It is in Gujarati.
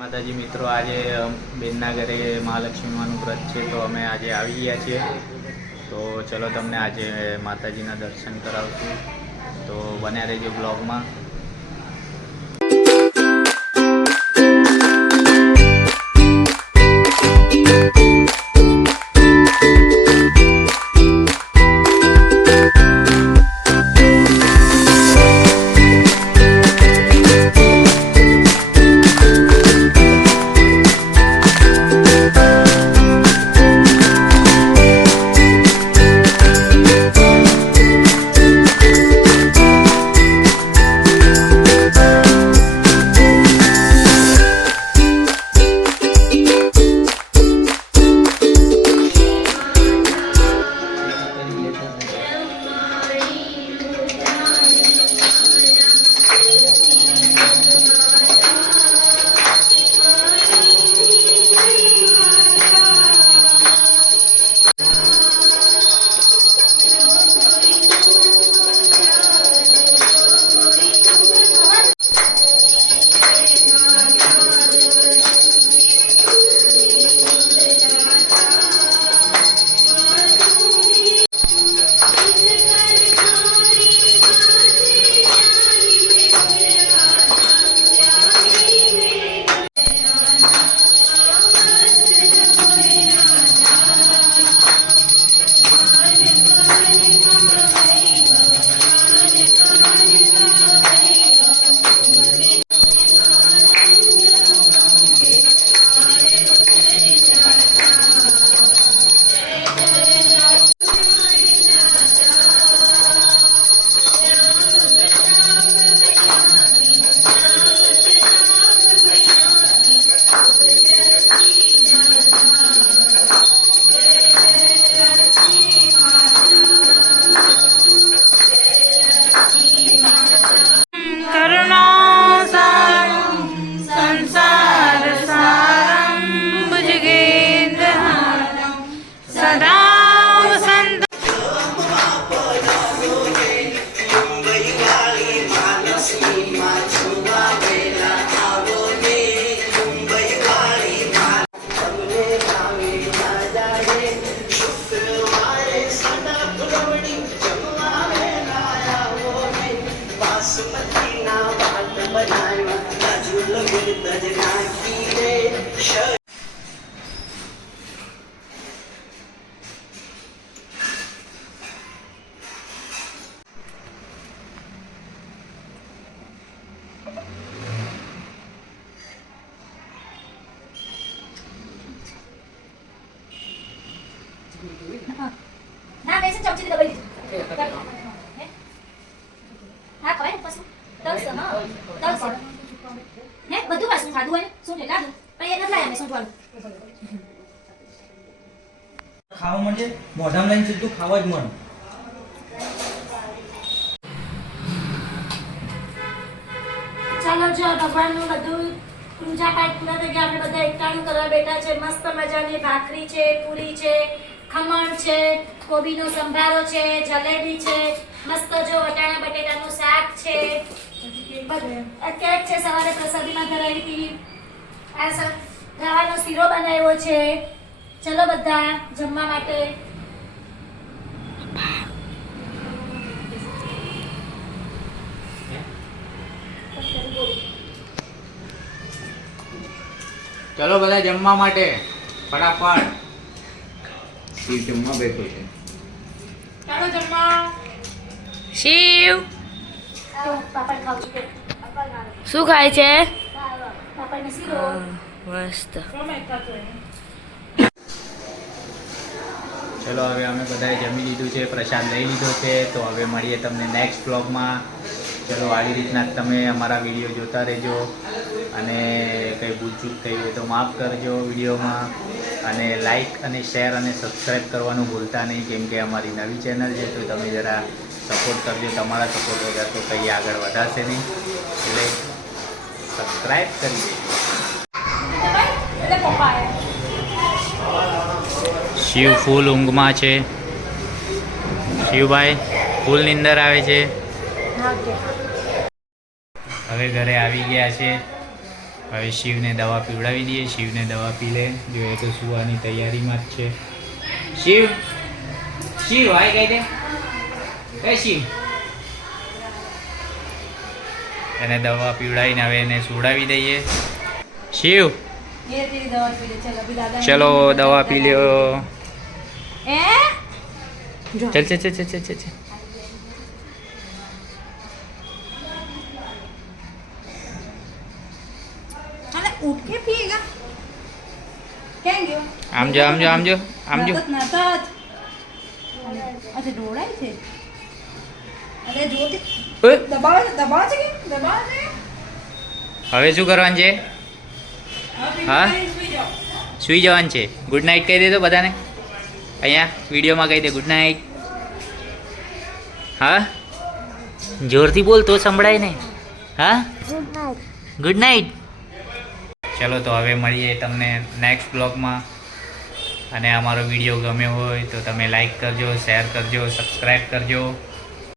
માતાજી મિત્રો, આજે બેનના ઘરે મહાલક્ષ્મીમાંનું વ્રત છે તો અમે આજે આવી ગયા છીએ. તો ચલો તમને આજે માતાજીના દર્શન કરાવશું, તો બન્યા રહેજો બ્લોગમાં. ના બેસન ચમચી દબાઈ દીધું. હા ખવાય ને પછી તલસે હા તલસે હે બધું પાછું ખાધું હોય ને શું લાદું પણ એ ન લાયા મે સોંટવાનું ખાવા માટે મોઢામાં લઈને સીધું ખાવા જ મન. ચાલો જો ભગવાનનું બધું પૂજા પાઠ પૂરા થઈ ગયા. આપણે બધા એકટાણું કરવા બેઠા છે. મસ્ત મજાની ભાખરી છે, પૂરી છે, ખમણ છે, કોબીનો સંભારો છે, જલેબી છે, મસ્ત જો વટાણા બટેટાનું શાક છે, કેક છે, સવારે પ્રસાદીમાં ધરાવી હતી, આ રવાનો શીરો બનાવ્યો છે. ચલો બધા જમવા માટે. ચલો બધા જમવા માટે ફટાફટ. શિવ જમવા બેઠો છે. ચાલો જમવા. શિવ પાપડ ખાવ છું. શું ખાય છે? પાપડ ને શીરો. મસ્ત. ચલો હવે અમે બધાએ જમી લીધું છે, પ્રસાદ લઈ લીધો છે. તો હવે મળીએ તમને નેક્સ્ટ બ્લોગમાં. ચલો આવી રીતના તમે અમારા વિડીયો જોતા રહેજો, અને કંઈ ભૂલચૂક થઈ હોય તો માફ કરજો વિડીયોમાં, અને લાઈક અને શેર અને સબસ્ક્રાઈબ કરવાનું ભૂલતા નહીં, કેમ કે અમારી નવી ચેનલ છે તો તમે જરા સપોર્ટ કરજો. તમારા સપોર્ટ વગર તો કંઈ આગળ વધારશે નહીં, એટલે સબસ્ક્રાઈબ કરી દેજો. શિવ ફૂલ ઊંઘમાં છે. શિવભાઈ ફૂલ નીંદર આવે છે. હવે ઘરે આવી ગયા છે. હવે શિવને દવા પીવડાવી દઈએ. શિવને દવા પી લે. જોઈએ તો સુવાની તૈયારીમાં જ છે. શિવ શિવ હાય કહી દે. એ શિવ એને દવા પીવડાવીને હવે એને સુવડાવી દઈએ. શિવ ચલો દવા પી લ્યો. ચલ ચલ ચલ ચલ ચલ ચલ. अरे उठ के पिएगा क्या गयो આમ જો આમ જો આમ જો આમ જો. नाटक अच्छा डोड़ा थे अरे जो ઓય, दबाव दबाव છે કે દબાવ છે હવે શું કરવાનું છે? હા સુઈ જવાનું છે. ગુડ નાઇટ કહી દે તો બધાને. અહીંયા વિડીયોમાં કહી દે ગુડ નાઇટ. હા જોરથી બોલ તો સંભળાય ને. હા ગુડ નાઇટ. ચલો તો હવે મળીએ તમને નેક્સ્ટ બ્લોગમાં. અને અમારો વિડીયો ગમ્યો હોય તો તમે લાઈક કરજો, શેર કરજો, સબસ્ક્રાઈબ કરજો.